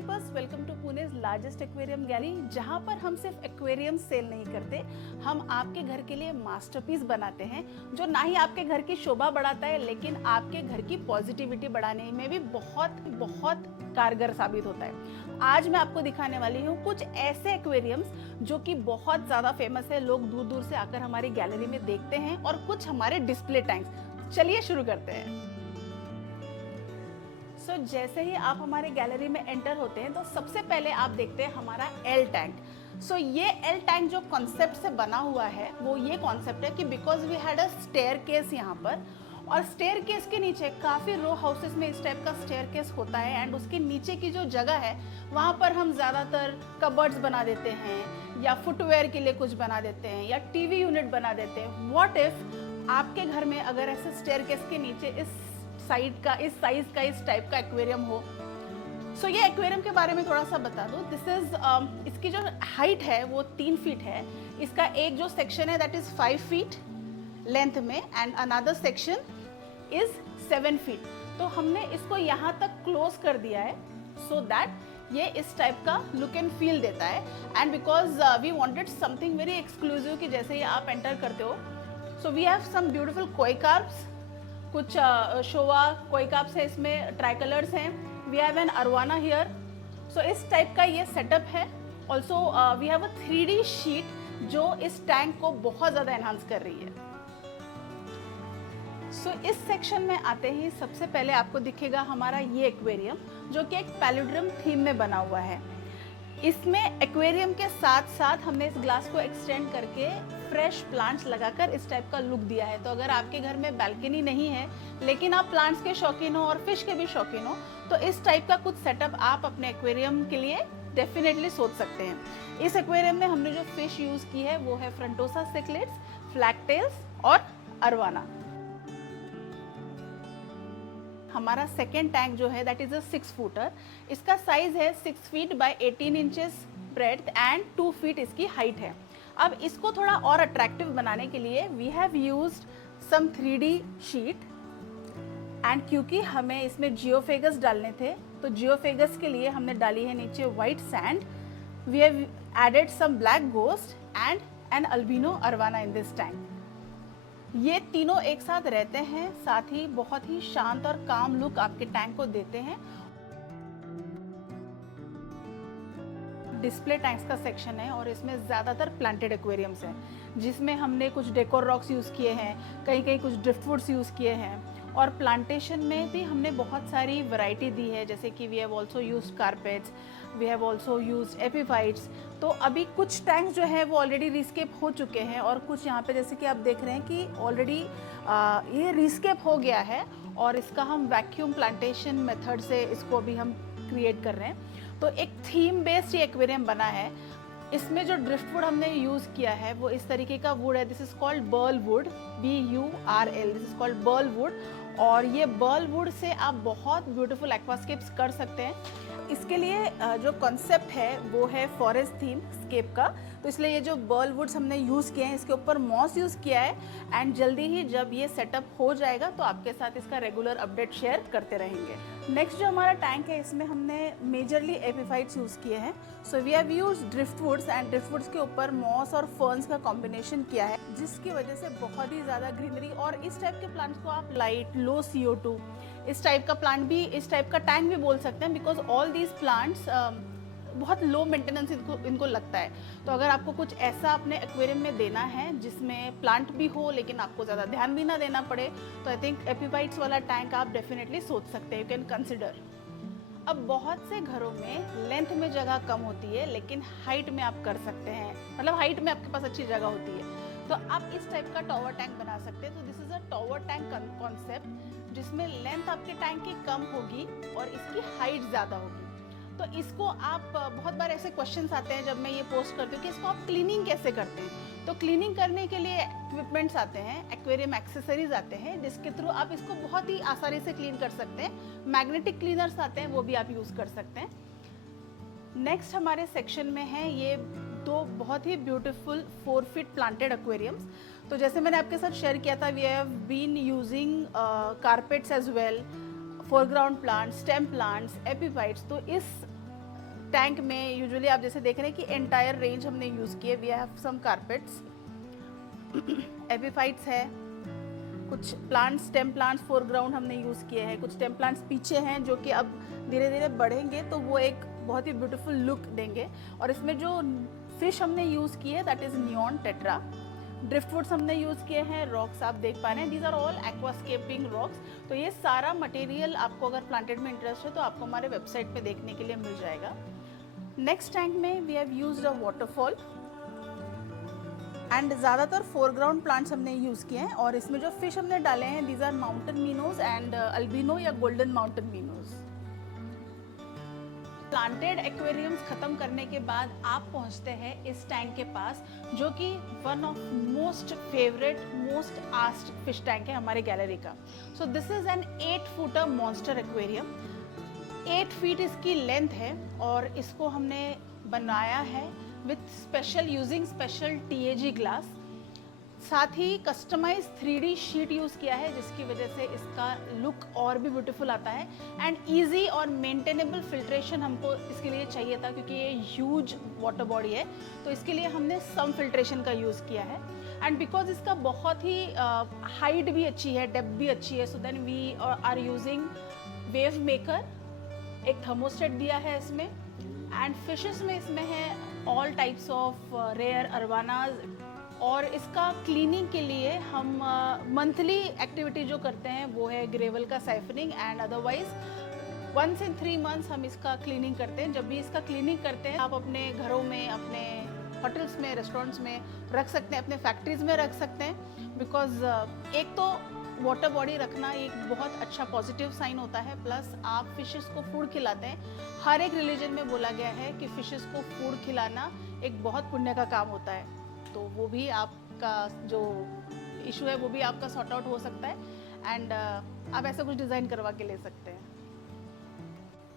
Keepers, welcome to Pune's largest aquarium gallery, जहां पर हम सिर्फ एक्वेरियम सेल नहीं करते, हम आपके घर के लिए मास्टरपीस बनाते हैं जो ना ही आपके घर की शोभा बढ़ाता है लेकिन आपके घर की पॉजिटिविटी बढ़ाने में भी बहुत बहुत कारगर साबित होता है। आज मैं आपको दिखाने वाली हूँ कुछ ऐसे एक्वेरियम्स जो कि बहुत ज़्यादा फेमस है, लोग दूर दूर से आकर हमारी गैलरी में देखते हैं, और कुछ हमारे डिस्प्ले टैंक्स। चलिए शुरू करते हैं। जैसे ही आप हमारे गैलरी में एंटर होते हैं तो सबसे पहले आप देखते हैं हमारा एल टैंक। ये एल टैंक जो कॉन्सेप्ट से बना हुआ है वो ये कॉन्सेप्ट है कि because we had a staircase यहाँ पर, और स्टेयरकेस के नीचे काफ़ी रो हाउसेस में इस टाइप का स्टेयरकेस होता है, एंड उसके नीचे की जो जगह है वहाँ पर हम ज़्यादातर कबर्ड्स बना देते हैं या फुटवेयर के लिए कुछ बना देते हैं या टीवी यूनिट बना देते हैं। व्हाट इफ आपके घर में अगर ऐसे स्टेयरकेस के नीचे इस साइड का, इस साइज का, इस टाइप का एक्वेरियम हो। ये एक्वेरियम के बारे में थोड़ा सा बता दूं। दिस इज इसकी जो हाइट है वो 3 फीट है। इसका एक जो सेक्शन है दैट इज 5 फीट लेंथ में, and another section is 7 feet. तो हमने इसको यहाँ तक क्लोज कर दिया है सो दैट ये इस टाइप का लुक एंड फील देता है, and because we wanted something very exclusive कि जैसे ही आप एंटर करते हो। So we have some beautiful koi carps, कुछ शोवा कोई कार्प्स है, इसमें ट्राई कलर्स हैं, we have an arowana here. इस टाइप का ये सेटअप है। Also we have a 3D sheet जो इस टैंक को बहुत ज़्यादा एनहांस कर रही है। इस सेक्शन में आते ही सबसे पहले आपको दिखेगा हमारा ये एक्वेरियम जो कि एक पैलिड्रम थीम में बना हुआ है। इसमें एक्वेरियम के साथ साथ हमने इस ग्लास को एक्सटेंड करके फ्रेश प्लांट्स लगाकर इस टाइप का लुक दिया है। तो अगर आपके घर में बैल्कनी नहीं है लेकिन आप प्लांट्स के शौकीन हो और फिश के भी शौकीन हो तो इस टाइप का कुछ सेटअप आप अपने एक्वेरियम के लिए डेफिनेटली सोच सकते हैं। इस एक्वेरियम में हमने जो फिश यूज़ की है वो है फ्रंटोसा सिक्लेट्स, फ्लैगटेल्स और अरवाना। हमारा सेकेंड टैंक जो है दैट इज अ 6 फुटर। इसका साइज है 6 feet by 18 inches breadth and 2 feet इसकी हाइट है। अब इसको थोड़ा और अट्रैक्टिव बनाने के लिए we have used some 3D sheet, and क्योंकि हमें इसमें जियोफेगस डालने थे तो जियोफेगस के लिए हमने डाली है नीचे white sand. We have added some black ghost and an albino arowana in this tank. ये तीनों एक साथ रहते हैं, साथ ही बहुत ही शांत और काम लुक आपके टैंक को देते हैं। डिस्प्ले टैंक्स का सेक्शन है और इसमें ज़्यादातर प्लांटेड एक्वेरियम्स हैं जिसमें हमने कुछ डेकोर रॉक्स यूज़ किए हैं, कहीं कहीं कुछ ड्रिफ्टवुड्स यूज़ किए हैं, और प्लांटेशन में भी हमने बहुत सारी वैरायटी दी है, जैसे कि we have also used carpets, we have also used epiphytes. तो अभी कुछ टैंक्स जो है वो ऑलरेडी रिस्केप हो चुके हैं, और कुछ यहाँ पे जैसे कि आप देख रहे हैं कि ऑलरेडी ये रिस्केप हो गया है, और इसका हम वैक्यूम प्लांटेशन मेथड से इसको अभी हम क्रिएट कर रहे हैं। तो एक थीम बेस्ड ये एक्वेरियम बना है। इसमें जो ड्रिफ्टवुड हमने यूज़ किया है वो इस तरीके का वुड है। This is called बर्ल would, BURL, this is called बर्ल would, और ये बर्ल वुड से आप बहुत ब्यूटीफुल एक्वास्केप्स कर सकते हैं। इसके लिए जो कॉन्सेप्ट है वो है फॉरेस्ट थीम स्केप का, तो इसलिए ये जो बर्ल वुड्स हमने यूज़ किए हैं इसके ऊपर मॉस यूज़ किया है, एंड जल्दी ही जब ये सेटअप हो जाएगा तो आपके साथ इसका रेगुलर अपडेट शेयर करते रहेंगे। नेक्स्ट जो हमारा टैंक है इसमें हमने मेजरली एपीफाइट्स यूज़ किए हैं। वी हैव यूज्ड ड्रिफ्टवुड्स, एंड ड्रिफ्टवुड्स के ऊपर मॉस और फर्न्स का कॉम्बिनेशन किया है जिसकी वजह से बहुत ही ज़्यादा ग्रीनरी, और इस टाइप के प्लांट्स को आप लाइट, लो CO2, इस टाइप का प्लांट भी, इस टाइप का टैंक भी बोल सकते हैं, बिकॉज ऑल दीज प्लांट्स बहुत लो मेंटेनेंस इनको लगता है। तो अगर आपको कुछ ऐसा अपने एक्वेरियम में देना है जिसमें प्लांट भी हो लेकिन आपको ज़्यादा ध्यान भी ना देना पड़े, तो आई थिंक एपीफाइट्स वाला टैंक आप डेफिनेटली सोच सकते हैं, यू कैन कंसिडर। अब बहुत से घरों में लेंथ में जगह कम होती है लेकिन हाइट में आप कर सकते हैं, मतलब हाइट में आपके पास अच्छी जगह होती है, तो आप इस टाइप का टॉवर टैंक बना सकते हैं। तो this is a tower tank concept जिसमें लेंथ आपके टैंक की कम होगी और इसकी हाइट ज़्यादा होगी। तो इसको आप, बहुत बार ऐसे क्वेश्चंस आते हैं जब मैं ये पोस्ट करती हूँ कि इसको आप क्लीनिंग कैसे करते हैं। तो क्लीनिंग करने के लिए इक्विपमेंट्स आते हैं, एक्वेरियम एक्सेसरीज आते हैं जिसके थ्रू आप इसको बहुत ही आसानी से क्लीन कर सकते हैं। मैग्नेटिक क्लीनर्स आते हैं, वो भी आप यूज़ कर सकते हैं। नेक्स्ट हमारे सेक्शन में है ये 2 बहुत ही ब्यूटीफुल 4 फीट प्लांटेड एक्वेरियम्स। तो जैसे मैंने आपके साथ शेयर किया था, we have been using carpets as well, foreground plants, stem plants, epiphytes. तो इस टैंक में यूजुअली आप जैसे देख रहे हैं कि एंटायर रेंज हमने यूज़ किए। We have some carpets, epiphytes है, कुछ प्लांट्स, स्टेम प्लांट्स फोरग्राउंड हमने यूज़ किए हैं, कुछ स्टेम प्लांट्स पीछे हैं जो कि अब धीरे धीरे बढ़ेंगे तो वो एक बहुत ही ब्यूटीफुल लुक देंगे। और इसमें जो फिश हमने यूज़ किए है दैट इज़ नियॉन टेट्रा। ड्रिफ्टवुड्स हमने यूज़ किए हैं, रॉक्स आप देख पा रहे हैं, these are all aquascaping rocks. तो ये सारा मटेरियल आपको अगर प्लांटेड में इंटरेस्ट है तो आपको हमारे वेबसाइट पे देखने के लिए मिल जाएगा। नेक्स्ट टैंक में we have used a waterfall and ज़्यादातर फोरग्राउंड प्लांट्स हमने यूज़ किए हैं। और इसमें जो फिश हमने डाले हैं these are mountain minnows and albino या golden mountain minnows. Planted aquariums खत्म करने के बाद आप पहुंचते हैं इस टैंक के पास, जो कि one of most favourite, most asked fish tank है हमारे गैलरी का। So this is an 8 footer monster aquarium. 8 feet इसकी लेंथ है और इसको हमने बनाया है with special using special TAG glass. साथ ही कस्टमाइज 3D शीट यूज़ किया है जिसकी वजह से इसका लुक और भी ब्यूटीफुल आता है। एंड इजी और मेंटेनेबल फिल्ट्रेशन हमको इसके लिए चाहिए था क्योंकि ये ह्यूज वाटर बॉडी है, तो इसके लिए हमने सम फिल्ट्रेशन का यूज़ किया है। एंड बिकॉज इसका बहुत ही हाइट भी अच्छी है, डेप्थ भी अच्छी है, so then we are using wave maker. एक थर्मोस्टेट दिया है इसमें। एंड फिशेस में इसमें है all types of rare arowanas. और इसका क्लीनिंग के लिए हम मंथली एक्टिविटी जो करते हैं वो है ग्रेवल का siphoning and otherwise once in 3 months हम इसका क्लीनिंग करते हैं। जब भी इसका क्लीनिंग करते हैं आप अपने घरों में, अपने होटल्स में, रेस्टोरेंट्स में रख सकते हैं, अपने फैक्ट्रीज में रख सकते हैं। बिकॉज एक तो वाटर बॉडी रखना एक बहुत अच्छा पॉजिटिव साइन होता है, प्लस आप फिशेस को फूड खिलाते हैं। हर एक रिलीजन में बोला गया है कि फिशेस को फूड खिलाना एक बहुत पुण्य का काम होता है, तो वो भी आपका जो इशू है वो भी आपका सॉर्ट आउट हो सकता है। एंड आप ऐसा कुछ डिज़ाइन करवा के ले सकते हैं।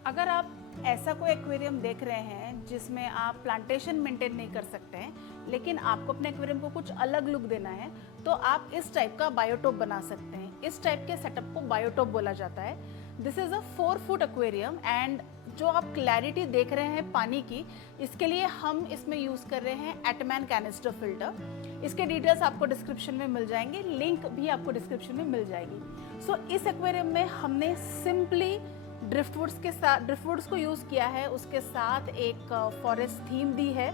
अगर आप ऐसा कोई एक्वेरियम देख रहे हैं जिसमें आप प्लांटेशन मेंटेन नहीं कर सकते हैं, लेकिन आपको अपने एक्वेरियम को कुछ अलग लुक देना है, तो आप इस टाइप का बायोटोप बना सकते हैं। इस टाइप के सेटअप को बायोटोप बोला जाता है। This is a 4 foot aquarium and जो आप क्लैरिटी देख रहे हैं पानी की, इसके लिए हम इसमें यूज़ कर रहे हैं एटमैन कैनिस्टर फिल्टर। इसके डिटेल्स आपको डिस्क्रिप्शन में मिल जाएंगे, लिंक भी आपको डिस्क्रिप्शन में मिल जाएगी। सो इस एक्वेरियम में हमने सिंपली ड्रिफ्टवुड्स के साथ, ड्रिफ्टवुड्स को यूज़ किया है, उसके साथ एक फॉरेस्ट थीम दी है,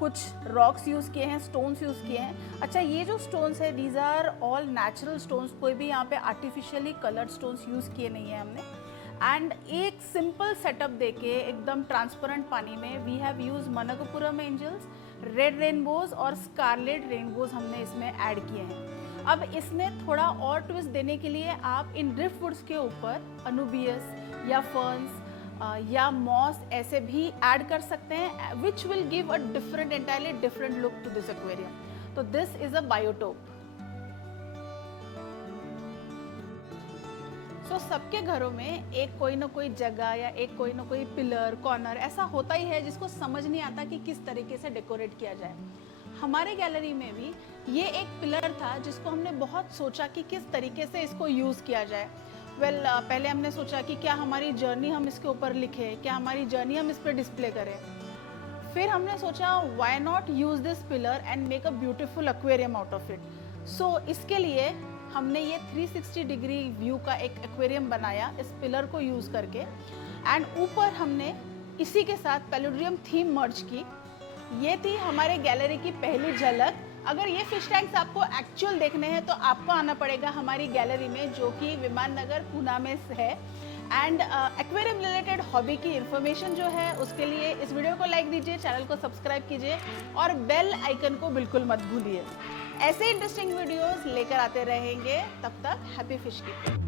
कुछ रॉक्स यूज़ किए हैं, स्टोन्स यूज़ किए हैं। अच्छा, ये जो स्टोन्स है these are all natural stones, कोई भी यहाँ पे आर्टिफिशियली कलर्ड स्टोन्स यूज़ किए नहीं है हमने। एंड एक सिंपल सेटअप देके एकदम ट्रांसपेरेंट पानी में वी हैव यूज मनकपुरम एंजल्स, रेड रेनबोज और स्कारलेट रेनबोज हमने इसमें ऐड किए हैं। अब इसमें थोड़ा और ट्विस्ट देने के लिए आप इन ड्रिफ्टवुड्स के ऊपर अनुबियस या फर्न्स या मॉस ऐसे भी ऐड कर सकते हैं, which will give a different, entirely different look to this aquarium. तो दिस इज अ बायोटोप। तो सबके घरों में एक कोई ना कोई जगह या एक कोई ना कोई पिलर, कॉर्नर ऐसा होता ही है जिसको समझ नहीं आता कि किस तरीके से डेकोरेट किया जाए। हमारे गैलरी में भी ये एक पिलर था जिसको हमने बहुत सोचा कि किस तरीके से इसको यूज़ किया जाए। पहले हमने सोचा कि क्या हमारी जर्नी हम इसके ऊपर लिखें, क्या हमारी जर्नी हम इस पर डिस्प्ले करें। फिर हमने सोचा why not use this pillar and make a beautiful aquarium out of it. So इसके लिए हमने ये 360 डिग्री व्यू का एक एक्वेरियम बनाया इस पिलर को यूज़ करके। एंड ऊपर हमने इसी के साथ पैलियोड्रियम थीम मर्ज की। ये थी हमारे गैलरी की पहली झलक। अगर ये फिश टैंक्स आपको एक्चुअल देखने हैं तो आपको आना पड़ेगा हमारी गैलरी में, जो कि विमान नगर पूना में है। एंड एक्वेरियम रिलेटेड हॉबी की इन्फॉर्मेशन जो है उसके लिए इस वीडियो को लाइक दीजिए, चैनल को सब्सक्राइब कीजिए और बेल आइकन को बिल्कुल मत भूलिए। ऐसे इंटरेस्टिंग वीडियोस लेकर आते रहेंगे। तब तक हैप्पी फिश कीपिंग।